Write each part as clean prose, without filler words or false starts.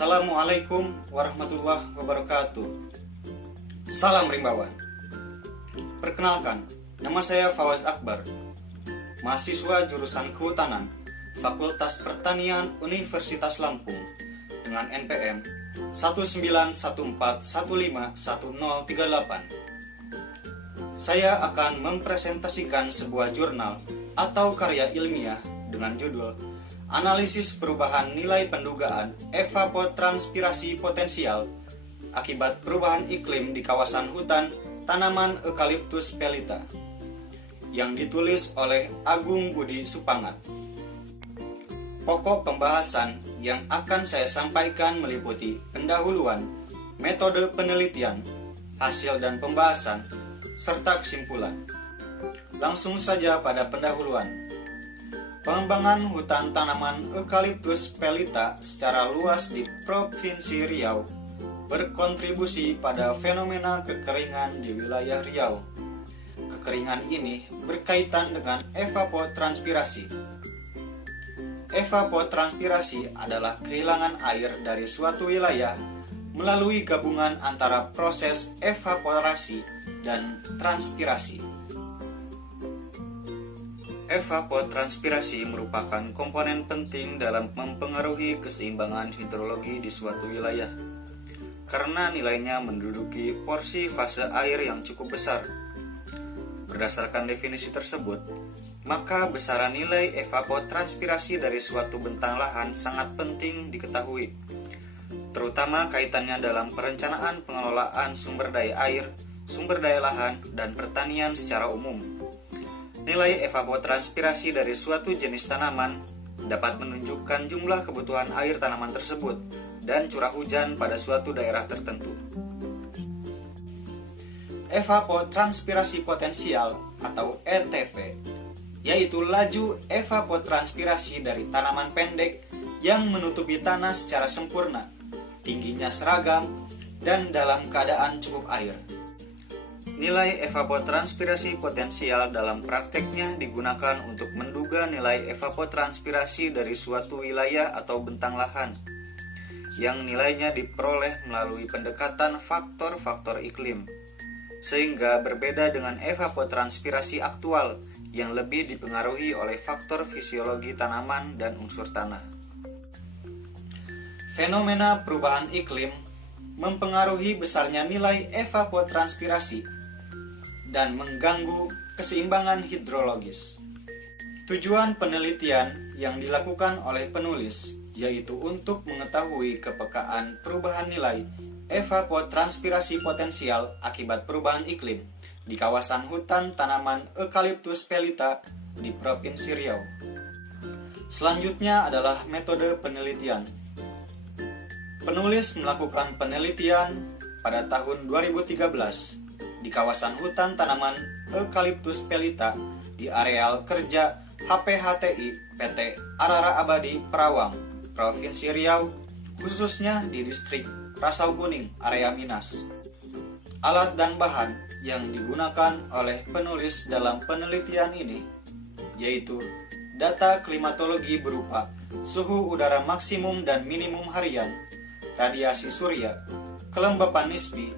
Assalamualaikum warahmatullahi wabarakatuh. Salam rimbawan. Perkenalkan, nama saya Fawaz Akbar, mahasiswa jurusan Kehutanan, Fakultas Pertanian Universitas Lampung, dengan NPM 19141511038. Saya akan mempresentasikan sebuah jurnal atau karya ilmiah dengan judul Analisis Perubahan Nilai Pendugaan Evapotranspirasi Potensial Akibat Perubahan Iklim di Kawasan Hutan Tanaman Eucalyptus Pelita, yang ditulis oleh Agung Budi Supangat. Pokok pembahasan yang akan saya sampaikan meliputi pendahuluan, metode penelitian, hasil dan pembahasan, serta kesimpulan. Langsung saja pada pendahuluan. Pengembangan hutan tanaman Eucalyptus pelita secara luas di Provinsi Riau berkontribusi pada fenomena kekeringan di wilayah Riau. Kekeringan ini berkaitan dengan evapotranspirasi. Evapotranspirasi adalah kehilangan air dari suatu wilayah melalui gabungan antara proses evaporasi dan transpirasi. Evapotranspirasi merupakan komponen penting dalam mempengaruhi keseimbangan hidrologi di suatu wilayah, karena nilainya menduduki porsi fase air yang cukup besar. Berdasarkan definisi tersebut, maka besaran nilai evapotranspirasi dari suatu bentang lahan sangat penting diketahui, terutama kaitannya dalam perencanaan pengelolaan sumber daya air, sumber daya lahan, dan pertanian secara umum. Nilai evapotranspirasi dari suatu jenis tanaman dapat menunjukkan jumlah kebutuhan air tanaman tersebut dan curah hujan pada suatu daerah tertentu. Evapotranspirasi potensial atau ETP, yaitu laju evapotranspirasi dari tanaman pendek yang menutupi tanah secara sempurna, tingginya seragam, dan dalam keadaan cukup air. Nilai evapotranspirasi potensial dalam prakteknya digunakan untuk menduga nilai evapotranspirasi dari suatu wilayah atau bentang lahan, yang nilainya diperoleh melalui pendekatan faktor-faktor iklim, sehingga berbeda dengan evapotranspirasi aktual yang lebih dipengaruhi oleh faktor fisiologi tanaman dan unsur tanah. Fenomena perubahan iklim mempengaruhi besarnya nilai evapotranspirasi dan mengganggu keseimbangan hidrologis. Tujuan penelitian yang dilakukan oleh penulis yaitu untuk mengetahui kepekaan perubahan nilai evapotranspirasi potensial akibat perubahan iklim di kawasan hutan tanaman Eucalyptus pelita di Provinsi Riau. Selanjutnya adalah metode penelitian. Penulis melakukan penelitian pada tahun 2013 di kawasan hutan tanaman Eucalyptus pelita di areal kerja HPHTI PT Arara Abadi Perawang, Provinsi Riau, khususnya di distrik Rasau Kuning, area Minas. Alat dan bahan yang digunakan oleh penulis dalam penelitian ini yaitu data klimatologi berupa suhu udara maksimum dan minimum harian, radiasi surya, kelembapan nisbi,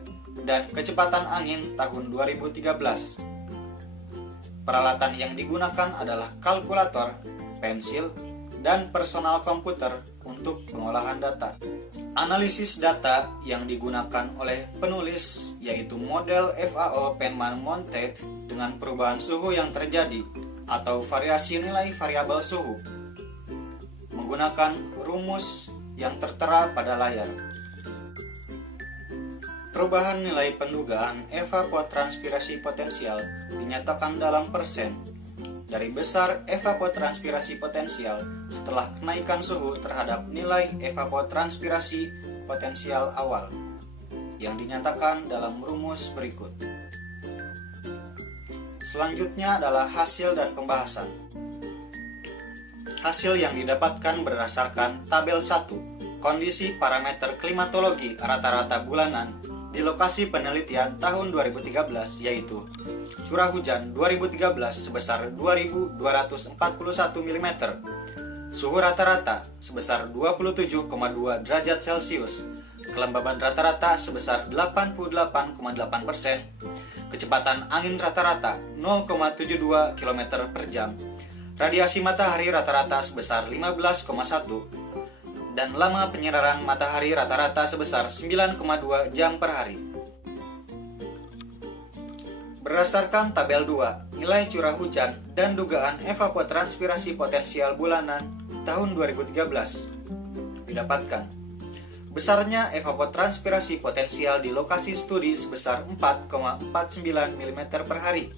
dan kecepatan angin tahun 2013. Peralatan yang digunakan adalah kalkulator, pensil, dan personal komputer untuk pengolahan data. Analisis data yang digunakan oleh penulis yaitu model FAO Penman Montet dengan perubahan suhu yang terjadi atau variasi nilai variabel suhu menggunakan rumus yang tertera pada layar. Perubahan nilai pendugaan evapotranspirasi potensial dinyatakan dalam persen dari besar evapotranspirasi potensial setelah kenaikan suhu terhadap nilai evapotranspirasi potensial awal yang dinyatakan dalam rumus berikut. Selanjutnya adalah hasil dan pembahasan. Hasil yang didapatkan berdasarkan tabel 1, kondisi parameter klimatologi rata-rata bulanan di lokasi penelitian tahun 2013, yaitu curah hujan 2013 sebesar 2.241 mm, Suhu rata-rata sebesar 27,2 derajat Celcius. Kelembaban rata-rata sebesar 88,8%. Kecepatan angin rata-rata 0,72 km per jam. Radiasi matahari rata-rata sebesar 15,1. Dan lama penyinaran matahari rata-rata sebesar 9,2 jam per hari. Berdasarkan tabel 2, nilai curah hujan dan dugaan evapotranspirasi potensial bulanan tahun 2013 didapatkan. Besarnya evapotranspirasi potensial di lokasi studi sebesar 4,49 mm per hari.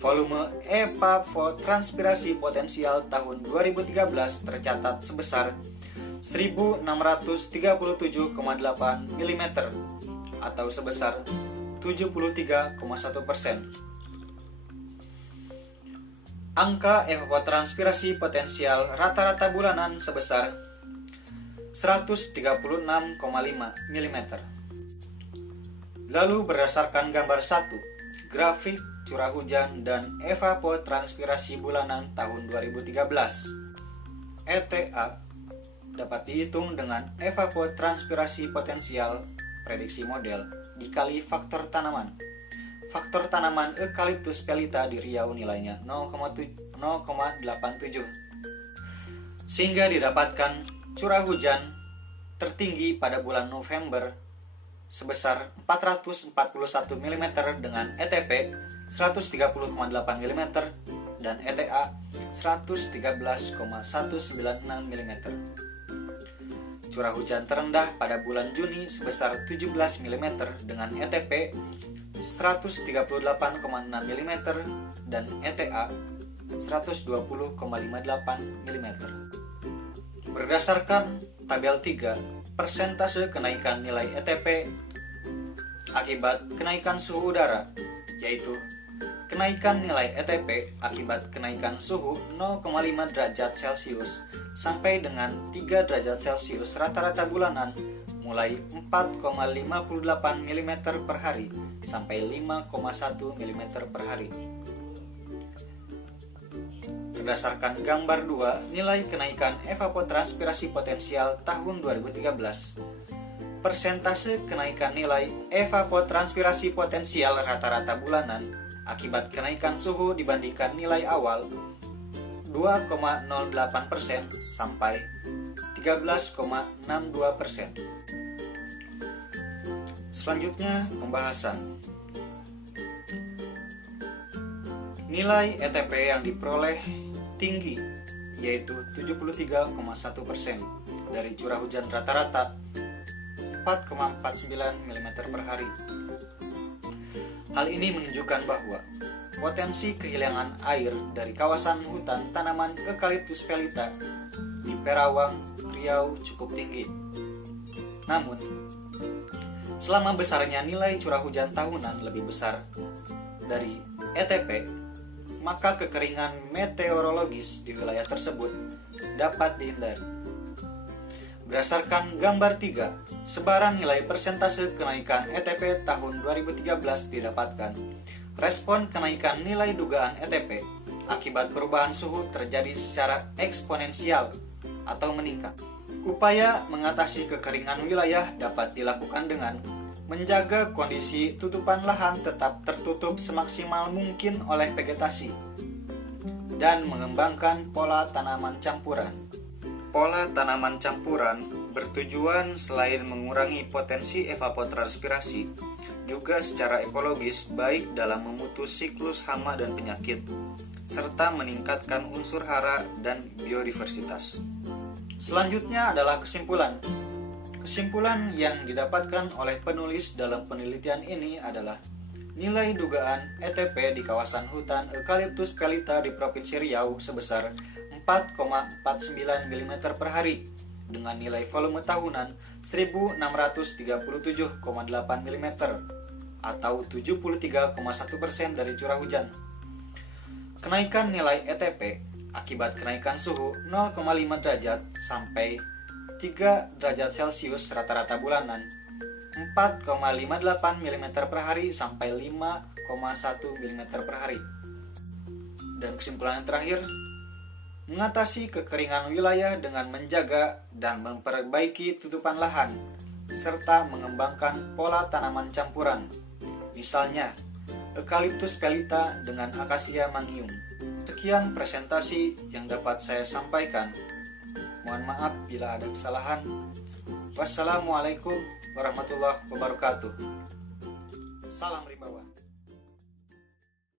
Volume evapotranspirasi potensial tahun 2013 tercatat sebesar 1637,8 mm atau sebesar 73,1%. Angka evapotranspirasi potensial rata-rata bulanan sebesar 136,5 mm. Lalu berdasarkan gambar 1, grafik curah hujan dan evapotranspirasi bulanan tahun 2013. ETA dapat dihitung dengan evapotranspirasi potensial prediksi model dikali faktor tanaman. Faktor tanaman Eucalyptus pelita di Riau nilainya 0,87, sehingga didapatkan curah hujan tertinggi pada bulan November sebesar 441 mm dengan ETP 130,8 mm dan ETA 113,196 mm. Curah hujan terendah pada bulan Juni sebesar 17 mm dengan ETP 138,6 mm dan ETA 120,58 mm. Berdasarkan tabel 3, persentase kenaikan nilai ETP akibat kenaikan suhu udara, yaitu kenaikan nilai ETP akibat kenaikan suhu 0,5 derajat Celcius sampai dengan 3 derajat Celcius rata-rata bulanan mulai 4,58 mm per hari sampai 5,1 mm per hari. Berdasarkan gambar 2, nilai kenaikan evapotranspirasi potensial tahun 2013. Persentase kenaikan nilai evapotranspirasi potensial rata-rata bulanan akibat kenaikan suhu dibandingkan nilai awal 2,08% sampai 13,62%. Selanjutnya pembahasan. Nilai ETP yang diperoleh tinggi, yaitu 73,1% dari curah hujan rata-rata 4,49 mm per hari. Hal ini menunjukkan bahwa potensi kehilangan air dari kawasan hutan tanaman Eucalyptus pelita di Perawang, Riau cukup tinggi. Namun, selama besarnya nilai curah hujan tahunan lebih besar dari ETP, maka kekeringan meteorologis di wilayah tersebut dapat dihindari. Berdasarkan gambar 3, sebaran nilai persentase kenaikan ETP tahun 2013 didapatkan. Respon kenaikan nilai dugaan ETP akibat perubahan suhu terjadi secara eksponensial atau meningkat. Upaya mengatasi kekeringan wilayah dapat dilakukan dengan menjaga kondisi tutupan lahan tetap tertutup semaksimal mungkin oleh vegetasi dan mengembangkan pola tanaman campuran. Pola tanaman campuran bertujuan selain mengurangi potensi evapotranspirasi, juga secara ekologis baik dalam memutus siklus hama dan penyakit, serta meningkatkan unsur hara dan biodiversitas. Selanjutnya adalah kesimpulan. Kesimpulan yang didapatkan oleh penulis dalam penelitian ini adalah nilai dugaan ETP di kawasan hutan Eucalyptus pelita di Provinsi Riau sebesar 4,49 mm per hari dengan nilai volume tahunan 1637,8 mm atau 73,1% dari curah hujan. Kenaikan nilai ETP akibat kenaikan suhu 0,5 derajat sampai 3 derajat Celcius rata-rata bulanan 4,58 mm per hari sampai 5,1 mm per hari. Dan kesimpulan yang terakhir, mengatasi kekeringan wilayah dengan menjaga dan memperbaiki tutupan lahan, serta mengembangkan pola tanaman campuran, misalnya Eucalyptus pelita dengan Acacia mangium. Sekian presentasi yang dapat saya sampaikan. Mohon maaf bila ada kesalahan. Wassalamualaikum warahmatullahi wabarakatuh. Salam Ribawan.